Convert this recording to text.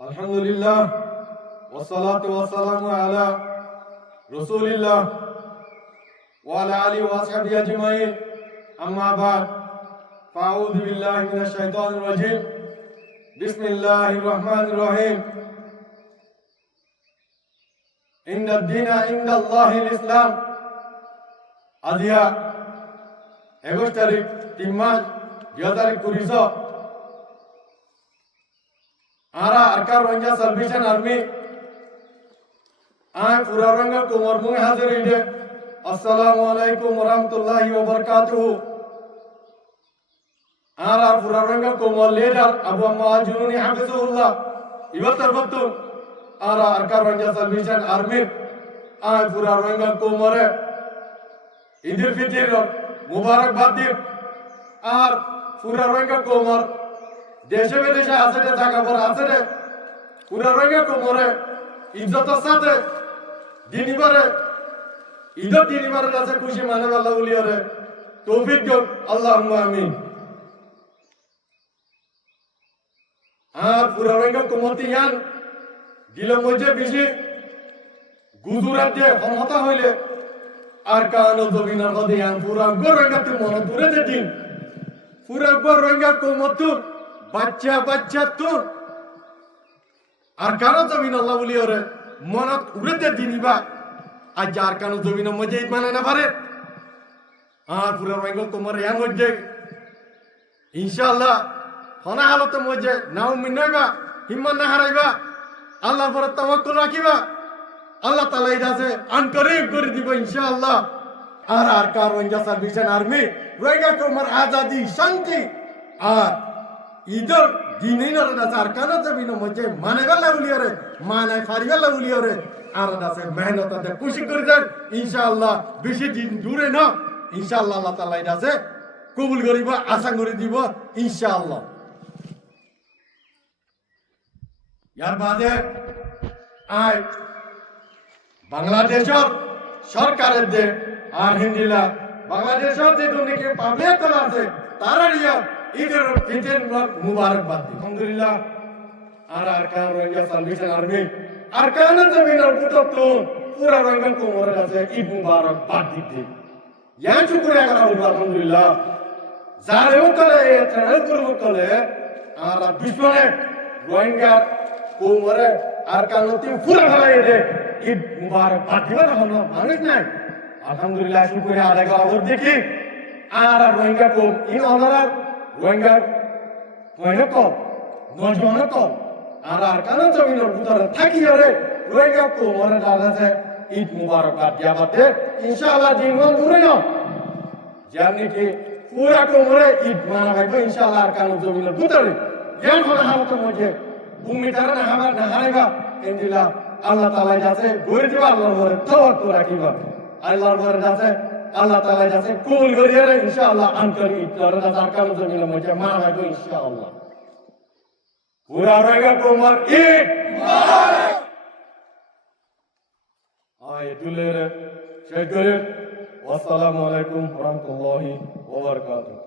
আলহামদুলিল্লাহ ওয়াসসালাতু ওয়াসসালামু আলা রাসূলিল্লাহ ওয়া আলা আলিহি ওয়া আসহাবিহি আজমাইন আম্মা বাদ ফাআউযু বিল্লাহি মিনাশ শাইতানির রাজীম বিসমিল্লাহির রহমানির রহিম ইন্নাদ দীনা ইনদাল্লাহিল ইসলাম আজিয়া 21 তারিখ 3 মাস 2020 आरा अरकार रंगा सल्वेशन आर्मी आय पूरा रंगा कुमार मुंह हाजिर इधे अस्सलामु अलैकुम वरहमतुल्लाहि वबरकातुहू आरा पूरा रंगा कुमार लीडर अबू माजुनी हाफिजुल्लाह इवतर वक्तु आरा अरकार रंगा सल्वेशन आर्मी आय पूरा रंगा कुमार ईदुल फितर मुबारकबाद दी आर पूरा रंगा कुमार देशे विदेशे আছে রে জায়গা পর আছে রে পুরা রঙে কোমরে ইজ্জতের সাথে দিনইবারে ঈদের দিনইবারে আছে খুশি মানে আল্লাহ বলিয়ারে তৌফিক দিও আল্লাহুম্মা আমিন আর পুরা রঙে কোমতি ইয়ান দিল মজে বেশি গুজরাতে ক্ষমতা হইলে আর কানো জমিনার মধ্যে ইয়ান পুরা গরঙ্গাতে মন দূরে দিন পুরা গরঙ্গা কোমতু বাচ্চা বাচ্চা তোর আর কারো জমিন আল্লাহ বলি ওরে মনত উড়েতে দিনিবা আর যার কারো জমিন মজে মানে না পারে আর পুরা রঙ তোমার ইয়ান মধ্যে ইনশাআল্লাহ হনা হালতে মজে নাও মিনাইবা হিম্মত না হারাইবা আল্লাহর উপর তাওয়াক্কুল রাখিবা আল্লাহ তাআলা ইদাসে আনকরিব করে দিব ইনশাআল্লাহ আর কার রঙ সার্ভিসন আর্মি রঙ তোমার আজাদি শান্তি আর इधर दिनै न रदा सरकार जमीन मजे माने गल्ला उलियरे माने फारी गल्ला उलियरे आरदा से मेहनत ते खुशी कर दे इंशाअल्लाह बेशी दिन दूरे न इंशाअल्लाह अल्लाह ताआला इदा से कबूल करिबा आशा करि দিব इंशाअल्लाह यार बादे आय बांग्लादेशर सरकारेर दे आलহামদুলিল্লাহ বাংলাদেশের যে দুনিকে পাবলিক আছে তারা রিয়া ঈদের ফিতর মুবারকবাদ আলহামদুলিল্লাহ আর আরকান রঙ্গা সালভেশন আর্মি আরকান জমিনের পুত্র পুরা রঙ্গন কোমর আছে ঈদ মুবারকবাদ দিতে ইয়া শুকরিয়া করা হলো আলহামদুলিল্লাহ যারেও কলে এটার করব কলে আর বিশ্বনে রঙ্গা কোমরে আরকানতে পুরা হলাই দে ঈদ মুবারকবাদ দিবা হলো মানুষ নাই আলহামদুলিল্লাহ শুকরিয়া আদায় করা হলো দেখি আর রঙ্গা কোম ইন অনার রোহিঙ্গার কম নজওয়ান কম আর কারো জমিনের ভিতরে থাকি রে রোহিঙ্গা কোমরে দাদাছে ঈদ মুবারকবাদ দিয়াবাতে ইনশাআল্লাহ দিনমান দূরে না জানি কি পুরা কোমরে ঈদ মানাবে ইনশাআল্লাহ আর কারো জমিনের ভিতরে জ্ঞান হলে হামত মধ্যে ভূমি তারা না হামার না হারাইবা ইনশাআল্লাহ আল্লাহ তাআলা যাতে গড়ে দিবা আল্লাহর উপরে তাওয়াক্কুল রাখিবা আল্লাহর উপরে যাতে Allah Taala jase kul goriere insyaallah angkar itlara dasarkan jamiil moja mana go insyaallah pura raga komar Eid mubarak ay dulere shukr wassalamu alaikum warahmatullahi wabarakatuh